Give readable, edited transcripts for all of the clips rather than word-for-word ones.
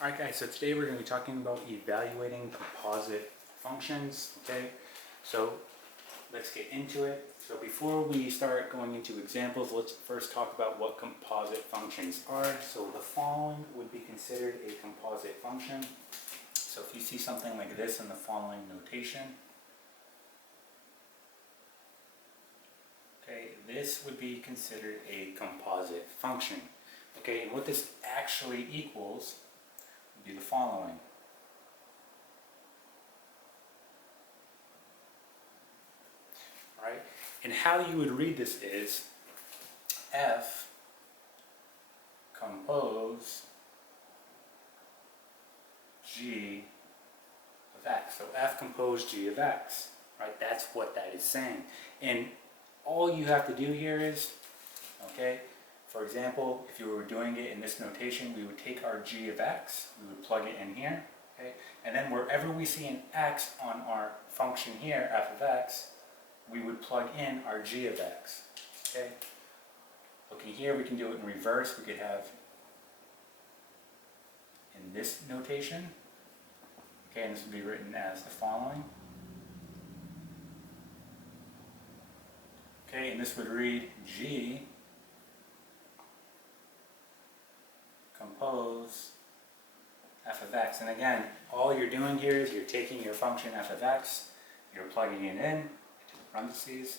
Alright guys, so today we're going to be talking about evaluating composite functions, okay? So let's get into it. So before we start going into examples, let's first talk about what composite functions are. So the following would be considered a composite function. So if you see something like this in the following notation, okay, this would be considered a composite function. Okay, and what this actually equals would be the following. Right? And how you would read this is F compose G of X. So F compose G of X. Right? That's what that is saying. And all you have to do here is, okay, for example, if you were doing it in this notation, we would take our G of X, we would plug it in here, okay, and then wherever we see an X on our function here, F of X, we would plug in our G of X, okay. Looking here, we can do it in reverse. We could have in this notation, okay, and this would be written as the following. Okay, and this would read G compose F of X. And again, all you're doing here is you're taking your function F of X, you're plugging it in into the parentheses,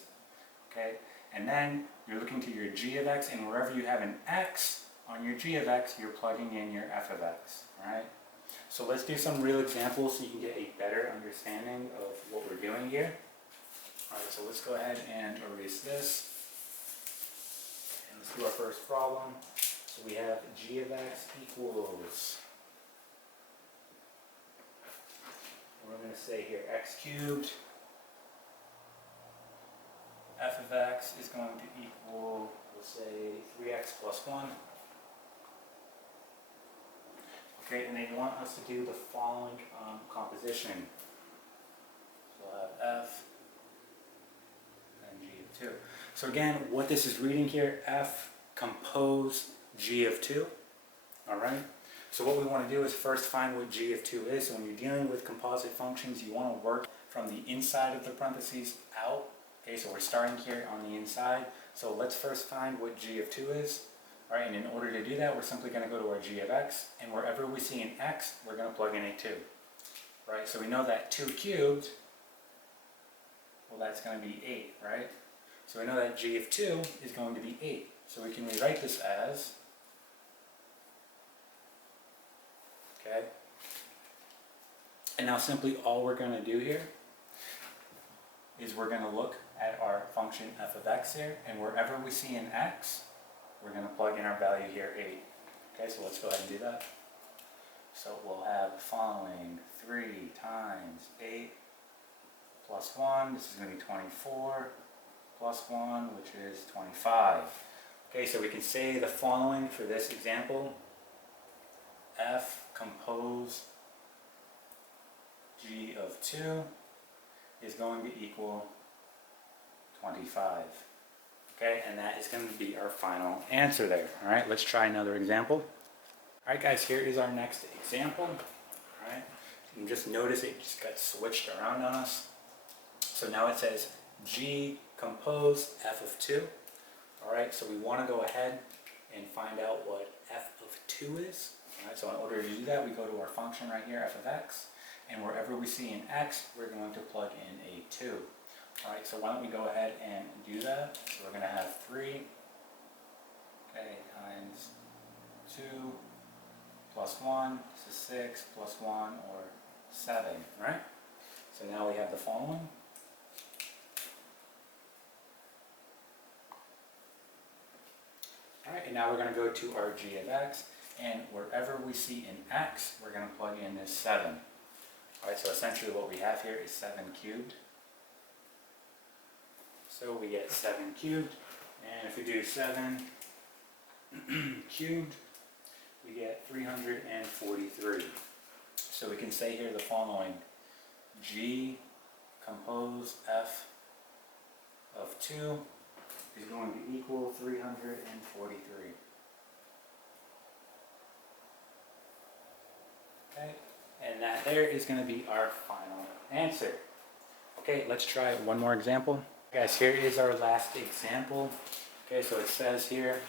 okay, and then you're looking to your G of X, and wherever you have an X on your G of X, you're plugging in your F of X, alright? So let's do some real examples so you can get a better understanding of what we're doing here. Alright, so let's go ahead and erase this. And let's do our first problem. So we have G of X equals, we're going to say here X cubed. F of X is going to equal, we'll say 3x plus 1. Okay, and they want us to do the following composition. So we'll have F and G of 2. So again, what this is reading here, F compose G of 2. Alright? So what we want to do is first find what G of 2 is. So when you're dealing with composite functions, you want to work from the inside of the parentheses out. Okay, so we're starting here on the inside. So let's first find what G of 2 is. Alright, and in order to do that, we're simply going to go to our G of X. And wherever we see an X, we're going to plug in a 2. Right, so we know that 2 cubed, well, that's going to be 8, right? So we know that G of 2 is going to be 8. So we can rewrite this as, okay, and now simply all we're going to do here is we're going to look at our function F of X here, and wherever we see an X, we're going to plug in our value here, 8. Okay, so let's go ahead and do that. So we'll have the following, 3 times 8 plus 1, this is going to be 24, plus 1, which is 25. Okay, so we can say the following for this example. F compose G of 2 is going to equal 25. Okay, and that is going to be our final answer there. Alright, let's try another example. Alright guys, here is our next example. Alright, you can just notice it just got switched around on us. So now it says G compose F of 2. Alright, so we want to go ahead and find out what F of 2 is. Alright, so in order to do that, we go to our function right here, F of X, and wherever we see an X, we're going to plug in a 2. Alright, so why don't we go ahead and do that? So we're going to have 3, okay, times 2 plus 1, this is 6, plus 1, or 7, right? So now we have the following. Alright, and now we're going to go to our G of X, and wherever we see an X, we're going to plug in this 7. Alright, so essentially what we have here is 7 cubed. So we get 7 cubed, and if we do 7 cubed, we get 343. So we can say here the following, G compose F of 2 is going to equal 343. and that there is going to be our final answer. Okay, let's try one more example. Guys, here is our last example. Okay, so it says here,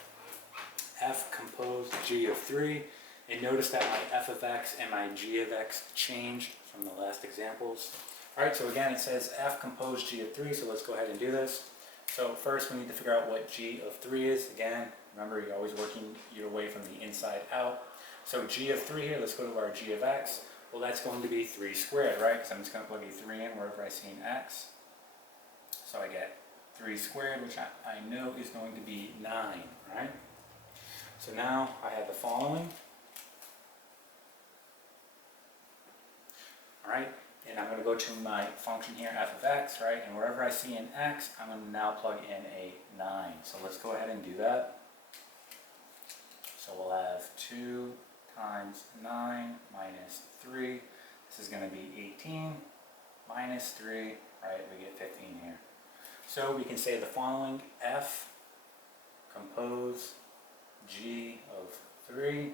f composed g of 3. And notice that my f of x and my g of x changed from the last examples. Alright, so again it says f composed g of 3, so let's go ahead and do this. So first we need to figure out what g of 3 is. Again, remember you're always working your way from the inside out. So g of 3 here, let's go to our g of x. Well, that's going to be 3 squared, right? Because I'm just going to plug a 3 in wherever I see an x. So I get 3 squared, which I know is going to be 9, right? So now I have the following. Alright, and I'm going to go to my function here, f of x, right? And wherever I see an x, I'm going to now plug in a 9. So let's go ahead and do that. So we'll have 2 times 9 minus 3. This is going to be 18 minus 3, right? We get 15 here. So we can say the following: f compose g of 3,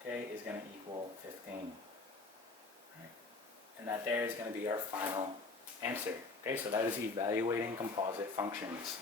okay, is going to equal 15. Right. And that there is going to be our final answer. Okay, so that is evaluating composite functions.